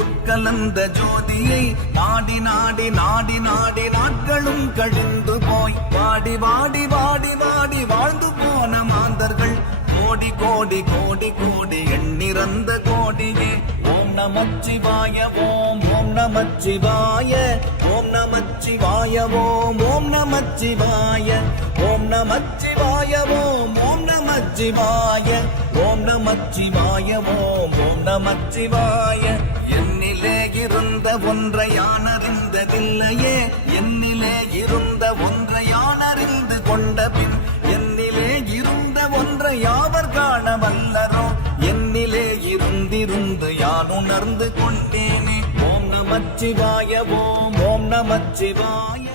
உட்கலந்த ஜோதியை நாடி நாடி நாடி நாடி நாட்களும் கழிந்து போய் வாடி வாடி வாடி வாடி வாழ்ந்து போன மாந்தர்கள் கோடி கோடி கோடி கோடி எண்ணிறந்த கோடியே. ஓம் நமச்சிவாய ஓம் ஓம் நமச்சிவாய ஓம் நமச்சிவாய ஓம் ஓம் நமச்சிவாய ஓம் நமச்சிவாய ஓம் ஓம் நமச்சிவாய ஓம் நமச்சிவாய ஓம் ஓம் நமச்சிவாய. என்னிலே இருந்த ஒன்றை யான் அறிந்ததில்லையே, என்னிலே இருந்த ஒன்றை யான் அறிந்து கொண்ட பின் என்னிலே இருந்த ஒன்றை யாவர் காண வல்லரோ, என்னிலே இருந்திருந்து யான் உணர்ந்து கொண்டேனே. ஓம் நமச்சிவாய ஓம் ஓம் நமச்சிவாய.